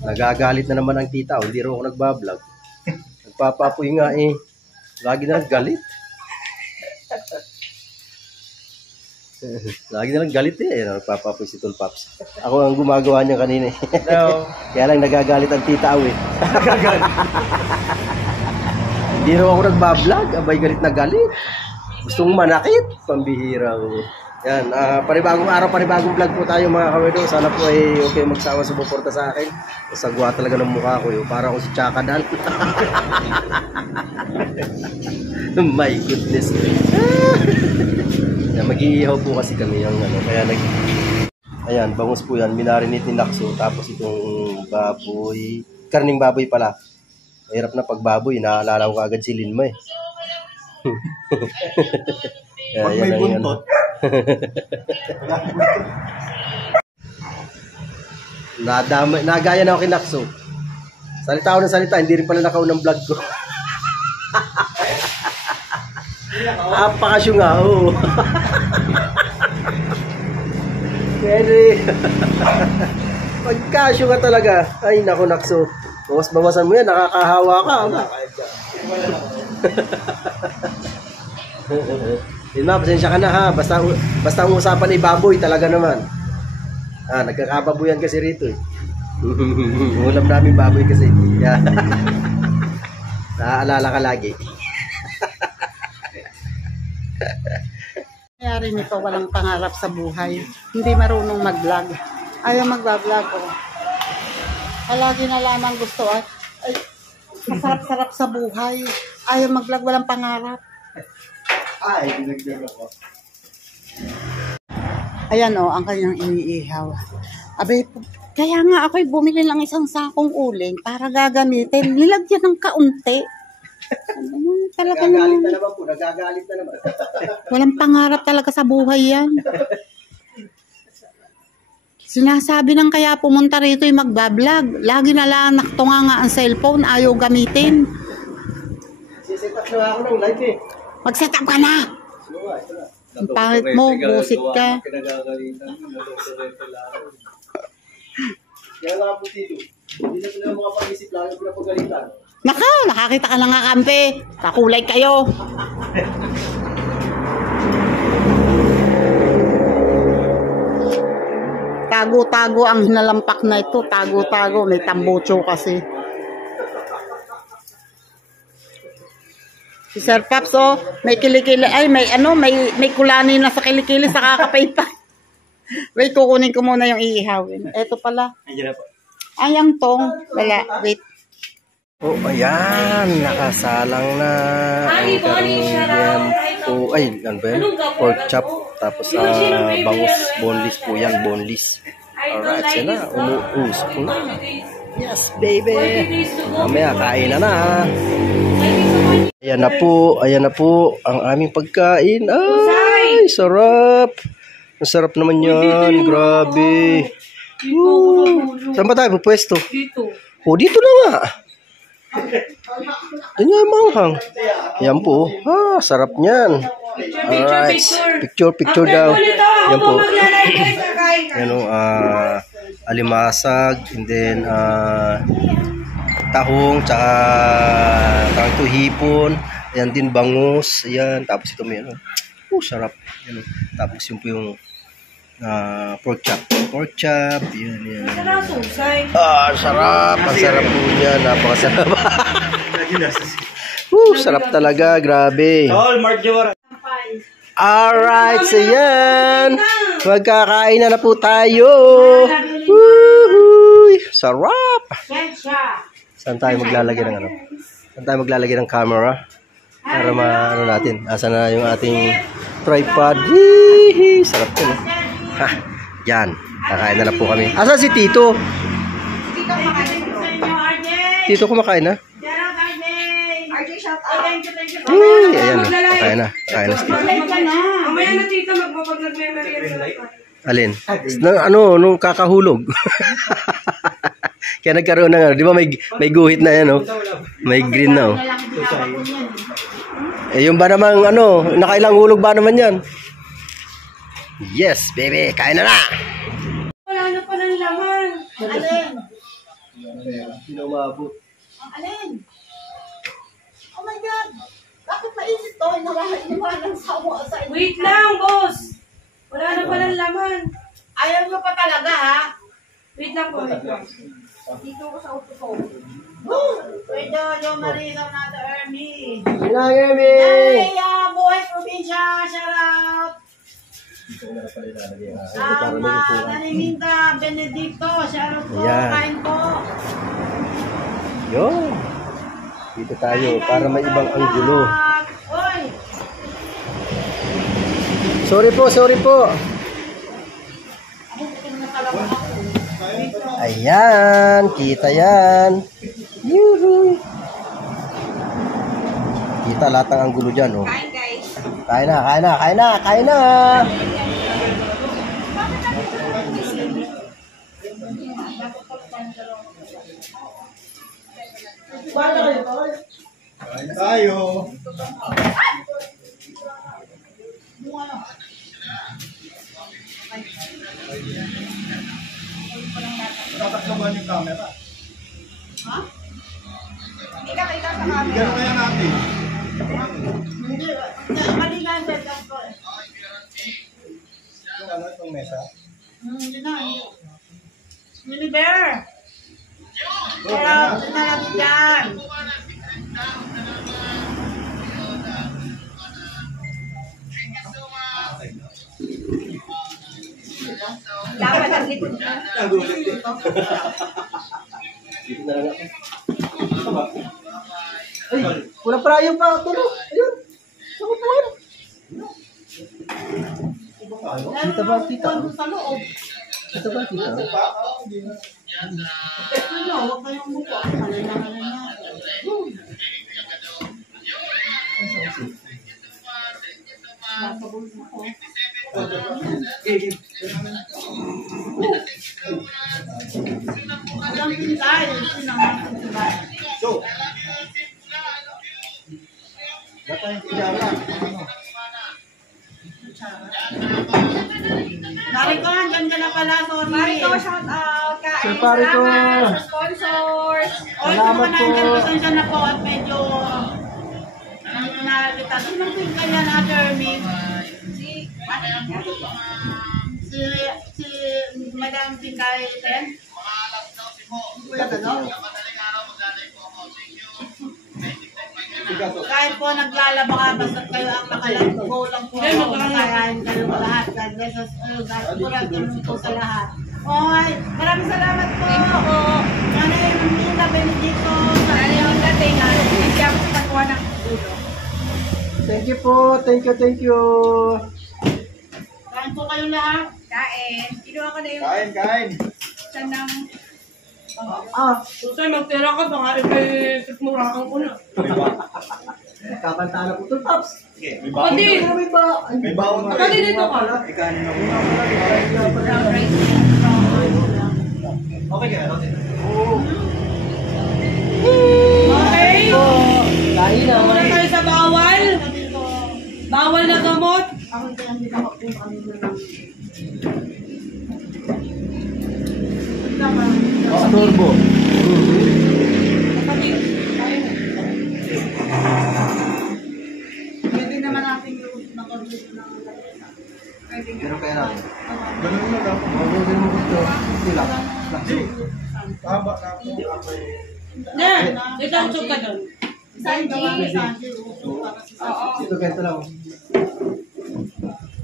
Nagagalit na naman ang tita. Hindi rin ako nagbablog. Nagpapapoy nga eh. Lagi na naggalit. Lagi na naggalit eh. Nagpapapoy si Tulpaps. Ako ang gumagawa niya kanina eh. No. Kaya lang nagagalit ang tita eh. Hindi rin ako nagbablog. Abay galit na galit. Gustong manakit. Pambihirang. Yan, panibagong araw, panibagong vlog po tayo mga kawedo. Sana po ay okay magsawa sa suporta sa akin. Sagwa talaga ng mukha ko yun. Para ako si Chaka Dan. My goodness. Mag-iihaw po kasi kami yung ano. Kaya ayan, bangus po yan. Minarinate ni Nakso. Tapos itong baboy. Karning baboy pala. Mahirap na pag baboy. Naalala ko agad si Linma eh. Pag may buntot. Nagaya na ako kay Nakso. Salita ako ng salita, hindi rin pala nakaunang vlog ko. Apakasyo nga, oo. Pwede. Pagkasyo nga talaga. Ay, naku Nakso. Bawas-bawasan mo yan, nakakahawa ka. Dilma, pasensya ka na ha. Basta ang usapan ay baboy talaga naman. Nagkakababoyan kasi rito eh. Ulam namin baboy kasi. Yeah. Naaalala ka lagi. Nangyari nito, walang pangarap sa buhay. Hindi marunong mag-vlog. Ayaw mag-vlog. Oh. Palagi na lamang gusto ay masarap-sarap sa buhay. Ayaw mag-vlog, walang pangarap. Ay, binagdag ako. Ayan o, ang kanyang iniihaw. Abay, kaya nga ako'y bumili lang isang sakong uling para gagamitin. Nilagyan ng kaunti. Talaga Nagagalit na naman po, nagagalit na naman. walang pangarap talaga sa buhay yan. Sinasabi ng kaya pumunta rito yung magbablog. Lagi na lang naktunga nga ang cellphone, ayaw gamitin. Siset up na ako ng live eh. Mag-set up ka na! Ang pangit mo, busit ka. Kaya nga po dito. Hindi na sila mga pag-isip lang yung pinapagalitan. Naka, nakakita ka na nga kampe. Kakulay kayo. Tago-tago ang hinalampak na ito. Tago-tago. May tambucho kasi. Si Sir Paps, oh, may kilikili. Ay, may kulani na sa kilikili sa kakapay pa. Wait, kukunin ko muna yung iihawin. Ito pala. Ay, ang tong. Wala, wait. Oh, ayan. Nakasalang na ang karamihan po. Ay, ano ba yun? Pork chop. Tapos bangus. Boneless po yan. Boneless. Alright, siya na. Umuusok na. Yes, baby. Mamaya, kain na. Ayan na po ang aming pagkain. Ay, sarap. Masarap naman yan. Grabe. Saan ba tayo pupwesto? Dito. Oh, dito na nga. Doon yung manghang. Ayan po. Sarap niyan. Alright. Picture daw. Ayan po. Ayan o, alimasag. And then, tahong, tsaka ito hipon. Ayan din bangus. Ayan. Tapos ito may ano. Sarap. Ayan, tapos yun po yung pork chop. Pork chop. Yan. Sarap. Ang sarap po niya. Napakasarap. Sarap talaga. Grabe. Alright. So yan. Magkakain na po tayo. Sarap. Saan tayo maglalagay ng ano? Saan tayo maglalagay ng camera? Para maano natin. Asan na yung ating tripod? Hihi! Sarap ko, no? Ha! Yan. Kakain na po kami. Asan si Tito? Tito kumakain na? Ayan, no? Kakain na. Kakain na si Tito. Mamaya na tito, magpapag nagme-merienda. Alin? Nung kakahulog. Kaya nagkaroon ng di ba may guhit na yan, oh. May green na, oh. Yung ba namang nakailang hulog ba naman yan? Yes, baby, kain na na. Wala na pa ng laman. Sino umabot? Ang alin? Oh my God! Bakit mainit to? Iwanan sa Wait lang, boss! Wala na palang laman. Ayaw mo pa talaga, ha? Wait lang po, wait lang. Dito ko sa upo ko. Woo! Uy, Jojo Marino na the Ermi. Sina Gemi! Hey, buhay probinsya! Shout out! Naniminda Benedicto. Shout out po. Ayan. Kain po. Yun. Dito tayo para may ibang anggulo. Uy! Sorry po. Ayan, kita yan. Yuhu. Kita lahat ng anggulo dyan, oh. Kain, guys. Kain na. Kain tayo. Tatakloban yung camera. Ha? Hindi ka kita sa camera. Gano'n kaya natin? Hindi. Mali nga ang setup ko eh. Ano itong mesa? Hindi na. Unibear! Wala, hindi na natin dyan. Dapat ang likod na. Dito na lang ako. Ay, walang prayo pa. Tulo. Ayun. Saan po yun? Dito ba, tita? Sa loob. Dito ba, tita? Ano, huwag kayong muko. Malanangan na. Nasabol mo ko. Walang pintay. Sinangan pintay. So, dapat yung kiyara. Mariko, hanggang ka na pala. Sorry. Mariko, shout out. Kain. Sir Mariko. Salamat sa sponsors. Oy, Salamat kung mga po. pasensya na po at medyo nakita. Sinong pintay yan, Ate Ermi? Si Madam Pintay Ten? Kuya Gano? Kahit po naglalaba ka, basta kayo ang nakalagpo lang po. Kakayahin kayo lahat. God bless us all. God bless po sa lahat. Oy, maraming salamat po. Thank you po. Nanay Nina Benedicto. Ano yung dating na? Hindi ako sa pagkuha ng ulo. Thank you po. Thank you. Kain po kayo lahat. Kain. Kinuha ko na yung Kain. isa ng... Susay, magtira ka, baka ikay-murakan ko na. Kakanta na po ito, Pops. May baon. Pati, May baon na pati rin. dito ka. Ikanin ako. brown rice. Okay kaya natin. Okay? Kain na. Muna tayo sa bawal. Bawal na gamot. Ako hindi ako po kami Sa turbo. Pwede naman natin yung nakontrol ng Pero kaya natin. Ganun na daw. Magugin mo dito. Sila. Tama na ako. Yan, dito ang ka doon. Sanji. Ito, ganito lang.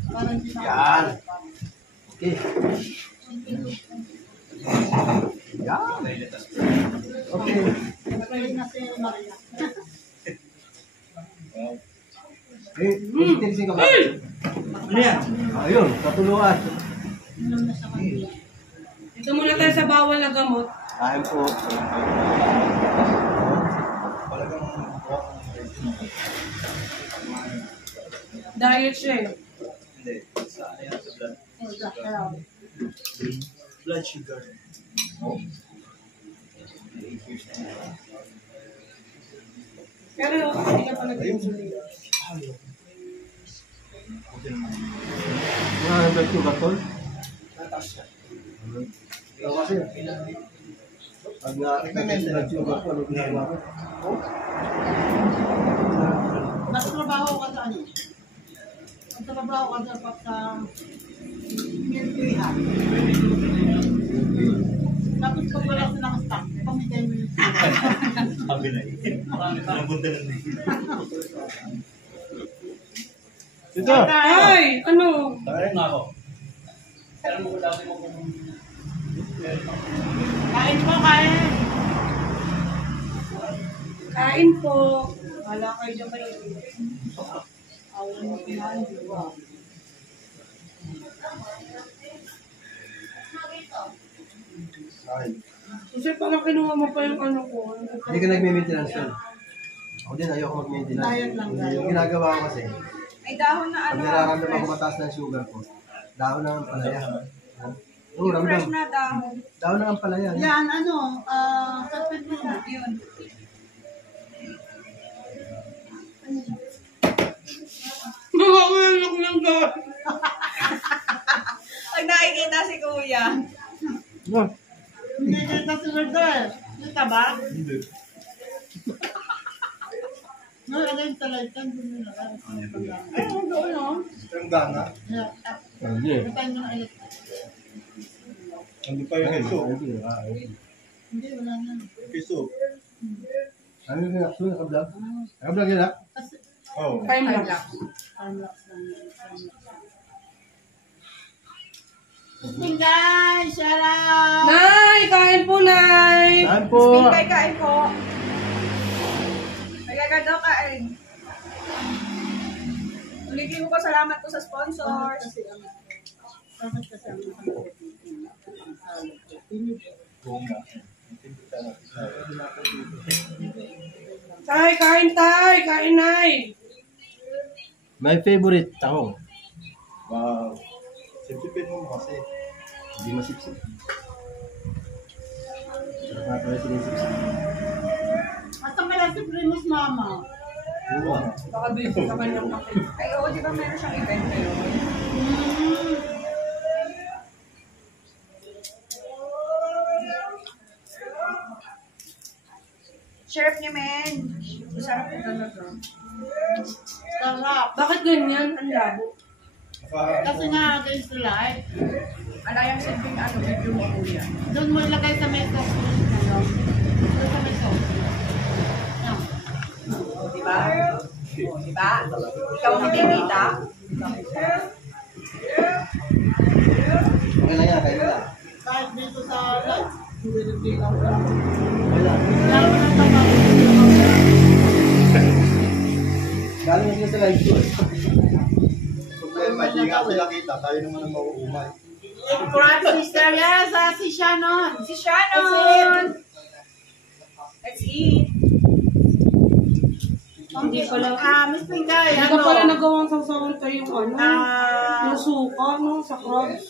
Parang Yan. Okay. Yan. Okay. na si Maria. Tinising ka ba? Ano yan? Ayun, katuluan. Inom na siya kanina. Dito muna tayo sa bawal na gamot. Kain po. Talagang Diet siya eh. hindi. Saan yan sa blood? Oh, Jack. Blood sugar. Pero hindi ka pa nag-insulin. Okay naman. Ano ba ito, Gatol? Tatas siya. Kasi, Pag nag-sugar ko, ano ginagawa ko? Nagtrabaho ka sa ano? Nagtrabaho ka sa milklihan. Tapos pag wala sa nakastock, pamigay mo yung Sabi na eh. Napunta na din. Ay, ano? Tara nga ako. kain po, kain. Kain po. Wala kayo dyan kayo. Awan mo kinain, di ba? Ay, Kasi parang kinuha mo pa yung ano ko. hindi ka nagme-maintenance yun. Ako din, ayoko mag-maintenance. Diet lang, diet. Yung ginagawa ko kasi, May dahon na pag nararamdaman ko mataas ng sugar ko, dahon na ang palaya. Oo, ramdam. fresh na dahon. Dahon na ang palaya. Yan, ano, kapit mo na. Yun. Nakakaiyak ng dahon. Pag nakikita si kuya. Hindi kita sunod eh. Kita ba? Hindi. No, ano yung talaitan? Doon na lang. Ay, doon no? Ang gana. Yeah. Hindi. Patayin mo na electric. Hindi pa yung heso. Hindi, wala na. Piso. Ano yung pinakso? Naka-vlog? Naka-vlog yun ha? Kasi, Oh. Time lapse. time lapse lang yun. Spin guys! Shout out! Nay! Kain po, Nay! Saan po? Bigay kain po. Bigay ka daw kain. Ulitin mo po, salamat po sa sponsors. Kasi ang bakit kasi ang Oo nga. Tay, kain tay! Kain, Nay! My favorite tahong. Wow. Sipsipin mo kasi. Hindi masipsip. Sarap nga pala sinisipsip. Basta pala si Primus Mama. Oo. Baka busy sa kanyang kape. Ay, oo, di ba meron siyang event ngayon? Sheriff niya, men. Masarap po talaga. Sarap. Bakit ganyan? Ang labo. Kasi nga against the light. Ano yung silbing ano, video mo kuya? Doon mo ilagay sa may sauce. Doon sa may sauce. Yan. Di ba? Di ba? Ikaw ang nakikita? Okay lang yan, kaya lang. Kahit dito sa light, hindi rin bilang ka. Wala. Lalo na tama. Galing sila sa live tour. Problema, hindi nga sila kita. Tayo naman ang mauumay. Crab sister, yes, si Shannon. Si Shannon! Let's eat! Hindi pala. Miss Pingay, Hindi ka pala nagawang sawsawan tayo yung ano. Ah, Yung suka, no? Sa crabs.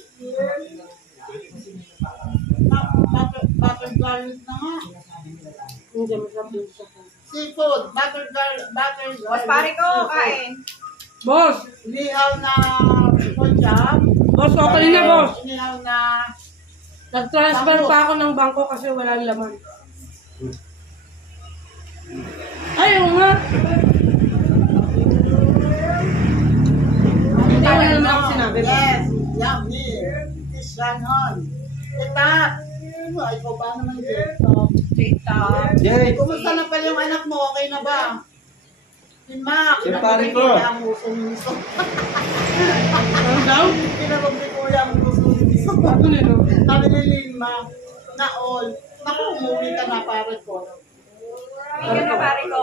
butter garlic na nga. Hindi, masarap yung suka. Seafood, butter garlic. Boss, pare ko, kain. Boss! Lihaw na konsap. Boss, okay na, boss. Lihaw na Nag-transfer pa ako ng bangko kasi wala laman. Ay, oo nga. Hindi, wala naman ako sinabi. Yes, yummy. This Shannon. Tita, ay ko ba naman dito? TikTok. Jay! Kumusta na pala yung anak mo? Okay na ba? Yung Mac, Yung pare ko. ang muso-muso. Ano daw? Pinabag ni Kuya ang muso-muso. Ano nilo? Sabi ni Lima, na all. Naku, umuwi ka na pare ko. Hindi na pare ko.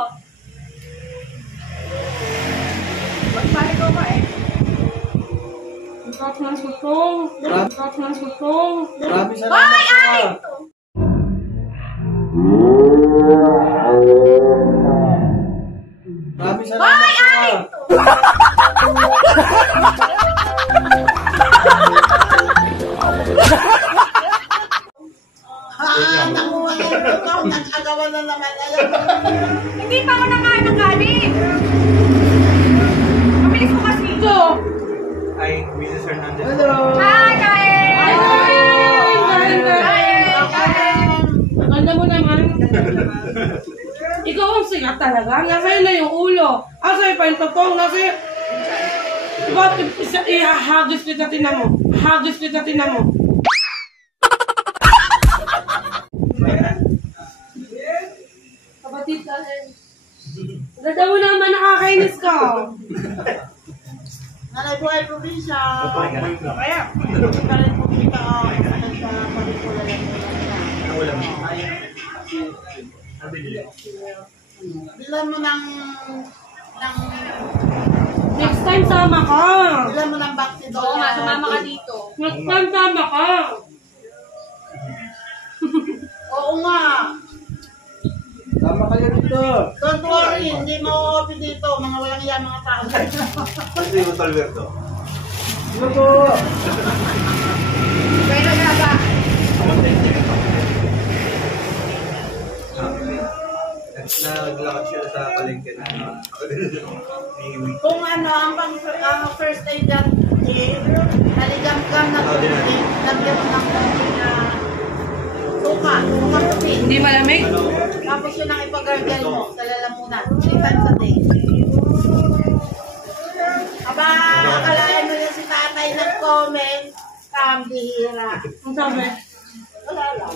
Boss, pare ko kain. Ang sarap ng susong. Ang sarap ng susong. Maraming salamat po ah. Maraming salamat po ah. Naku, ikaw, nag-agawan na naman. Alam mo, Hindi pa ako nakain ng kanin. Mabilis mo kasi. Ito. Ay, Mrs. Hernandez. Hello! Hi, kain! Kain! Kain! Kain! Kain! Kain! Ganda mo sikat talaga. Nasa na yung ulo. Asa pa yung totong. Nasa yung... Diba, ihahagis kita tinan mo. Hagis kita tinan mo. Kapatid ka rin. Ganda mo naman, nakakainis ka. Nanay buhay probinsya. Kaya, kalit po kita ako. Sa palikula lang nila. Bilan mo ng Next time sama ka. bilan mo ng bakti doon. Oo nga, sumama ka dito. Next time sama ka. Oo nga. Tama kayo dito. Don't worry, hindi mo open dito. Mga walang yan, mga tao. Kasi yung Alberto. Ano to? Pero na ba? Naglakad sila sa palengke na Kung ano, ang first aid that day, naligam-gam na tubig, lagyan mo ng tubig na suka tubig. Hindi malamig? Tapos yun ang ipagargal mo sa lalamunan. 3 times a day. Aba, akalain mo yan si tatay nag-comment. Kambihira. Ang sabi? Wala lang.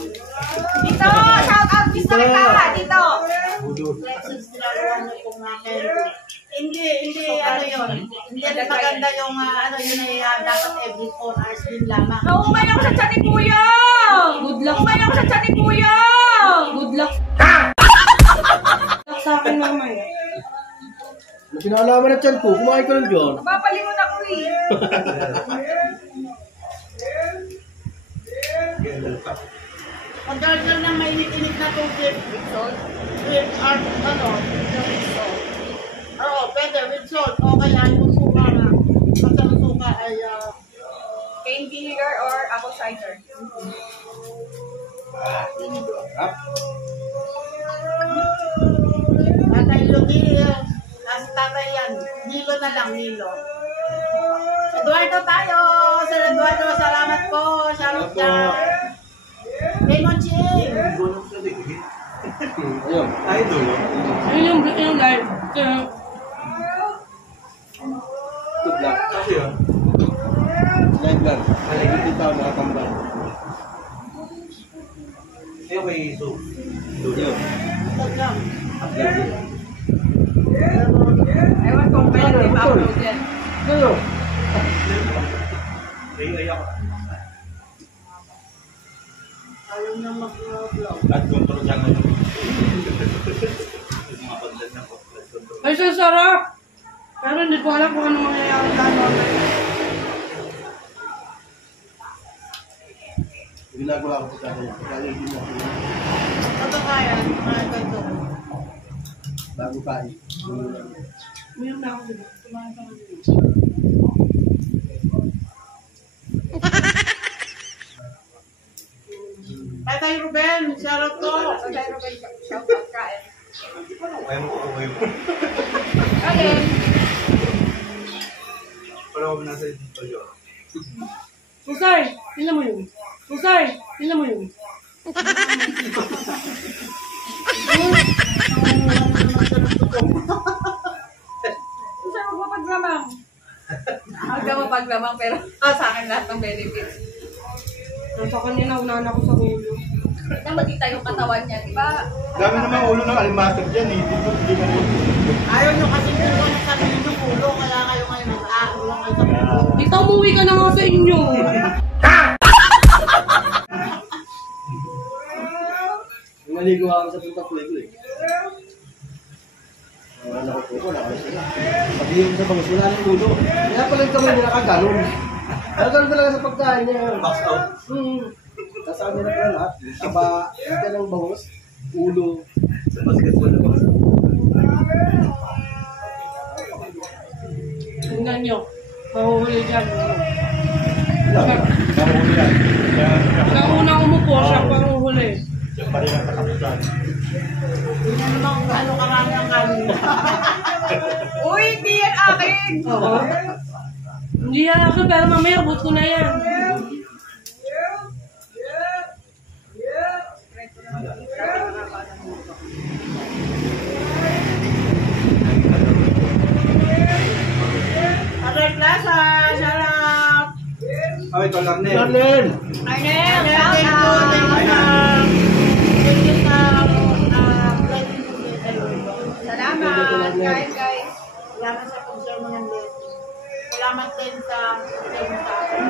Dito! Shout out! Gusto kita! Dito! Lessons ginagawa niyo kung hindi ano yun. Hindi rin maganda yung ano yun ay dapat every 4 hours din lamang. Naumay ako sa tiyan ni Kuya! Good luck. Naumay ako sa tiyan ni Kuya! Good luck. Good luck sa akin mamaya. Kinalaman na tiyan ko, kumain ka lang dyan. Napapalingon ako eh. Pagdargal ng mainit-init na tubig, with art, ano, with salt. Oo, pwede, with salt. O kaya yung suka nga. Pagka ang suka ay, Cane vinegar or apple cider? tatay Ludi, nasa tatay yan. Nilo na lang, Nilo. Eduardo tayo! Sir Eduardo, salamat po. Shoutout dyan. Raymond Ching! Ayun, idol. Yung live. Ito black. Kasi yun. Live lang. Maligit yung tao nakatambal. Ayaw kay Iso. Yun. Ito lang. Ewan kung pwede ma-upload yan. Ano? Ayaw. Ayaw niya mag-vlog. At kontrol siya ngayon. Ay, sarap. Pero hindi ko alam kung ano mangyayari sa ano. Ginagawa ko sa kanya. Kaya hindi na. Ito kaya, mga ganito. Bago kain. Mayroon na ako dito. Tumahan sa kanila. Tatay Ruben, shoutout ko. Shout out ka eh. Ayaw mo ko. Okay. Para ako nasa dito yun. Susay, tingnan mo yun. Susay, tingnan mo yun. Saan mo magpaglamang? Huwag ka mapaglamang pero sa akin lahat ng benefits. Nasa kanya na unahan ako sa ulo. Ito magkita yung katawan niya, di ba? Dami naman ulo ng alimaster dyan eh. Dito hindi na ulo. Ayaw nyo kasi kung ano sabi nyo ulo, kaya kayo ngayon nag-aagulo kayo sa ulo. Dito, umuwi ka na nga sa inyo. Naligo ako sa punta play ko eh. Wala ko po, nakalas sila. Pag-iyon sa bangus, wala ng ulo. Kaya pala yung kamay nila kaganon. Kaganon talaga sa pagkain niya. Box out. Tapos ako nila pala lahat. Aba, ito ng bangus, ulo. Sa basketball na box out. Tingnan nyo. Mahuhuli dyan. Mahuli yan. Sa unang umupo, siya pahuhuli. Yan pa rin ang katapusan. Hindi na naman kung gaano karami ang kanin. Uy, hindi yan akin! Oo. Hindi yan ako, pero mamaya abot ko na yan. Arnel! Arnel, Thank you sa blessing mo din kayo. Salamat. Kain guys. Salamat sa pag-share mo ng blessing. Salamat din sa share mo sa akin.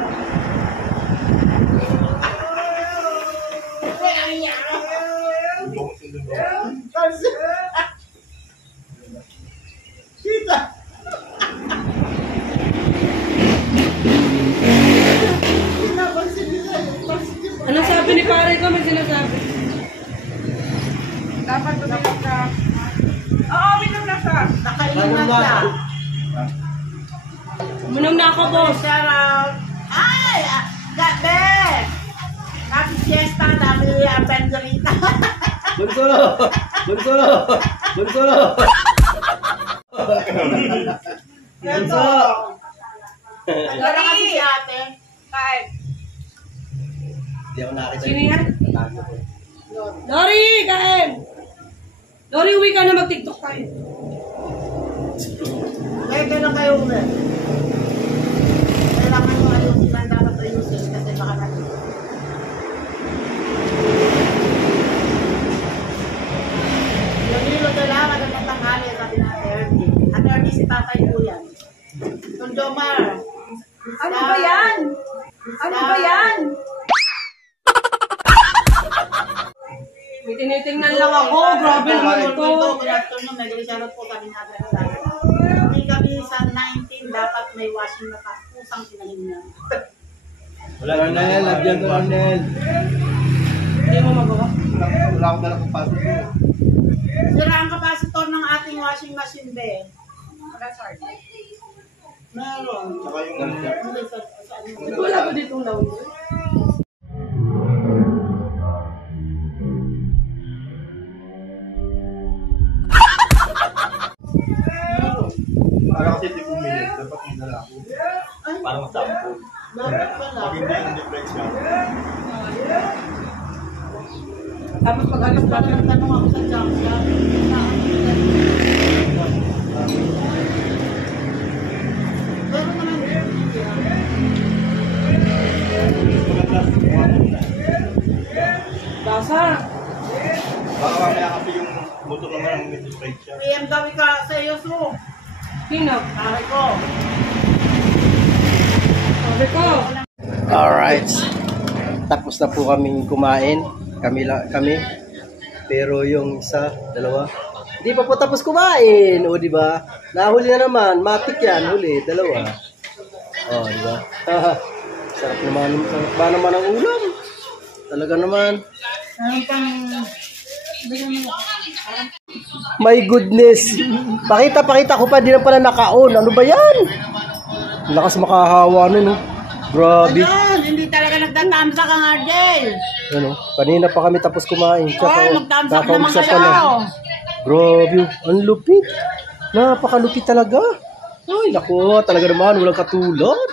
Kita! Anong sabi ni pare ko? May sinasabi. Dapat tuminom ka. Oo, minom na siya. Nakainan na. Uminom na ako, boss. Sarap. Ay! Gabi! Happy fiesta namin yung Benderita. Bunso! Bunso! Bunso! Bunso! Ano kasi si ate? Kain. Hindi ako nakita. Sino yan? Tago ko. Lori, kain! Lori, uwi ka na mag-tiktok tayo. Kaya lang kayo ulit. Kailangan yung ayusin ang dapat ayusin kasi baka natin. Nagilo kailangan ng tanghali sabi na Ernie. At Ernie si tatay po yan. Don Jomar. Ano ba yan? Ano ba yan? May tinitingnan lang ako. Grabe naman ito. Good afternoon. May shoutout po kami natin. Hindi kami sa 19 dapat may washing na pusang pinahinga. Wala, Arnel. Lagyan ko, Arnel. Hindi mo magawa. Wala akong dalang kapatid ko. Sira ang kapasitor ng ating washing machine, be. Wala, sorry. Meron. Saka yung ano dyan. Hindi sa Wala pa dito lang. Para kasi hindi pumilit. Dapat may dala ako. Para masampo. Dapat pala. Pag hindi, hindi flex yan. Tapos pag alis pa Bakit tanong ako sa junction? Pero naman, Lasa. Baka mamaya kasi yung motor naman ang hindi flex yan. BMW ka sa iyo, so. Sino? Pare ko. Sabi ko. Alright. Tapos na po kaming kumain. Kami. Pero yung isa, dalawa. Hindi pa po tapos kumain. O, di ba? Nahuli na naman. Matik yan. Huli. Dalawa. O, di ba? Sarap naman. Sarap ba naman ang ulam? Talaga naman. Ano pang... My goodness. Pakita ko pa. Di na pala naka-on. Ano ba yan? Lakas makahawa nun, no? Grabe. Ayun, hindi talaga nagtatamsak ang Ardel. Ano? Kanina pa kami tapos kumain. Oy, magtamsak naman kakausap kayo. pa lang. Grabe. Ang lupit. Napakalupit talaga. Ay, naku. Talaga naman. Walang katulad.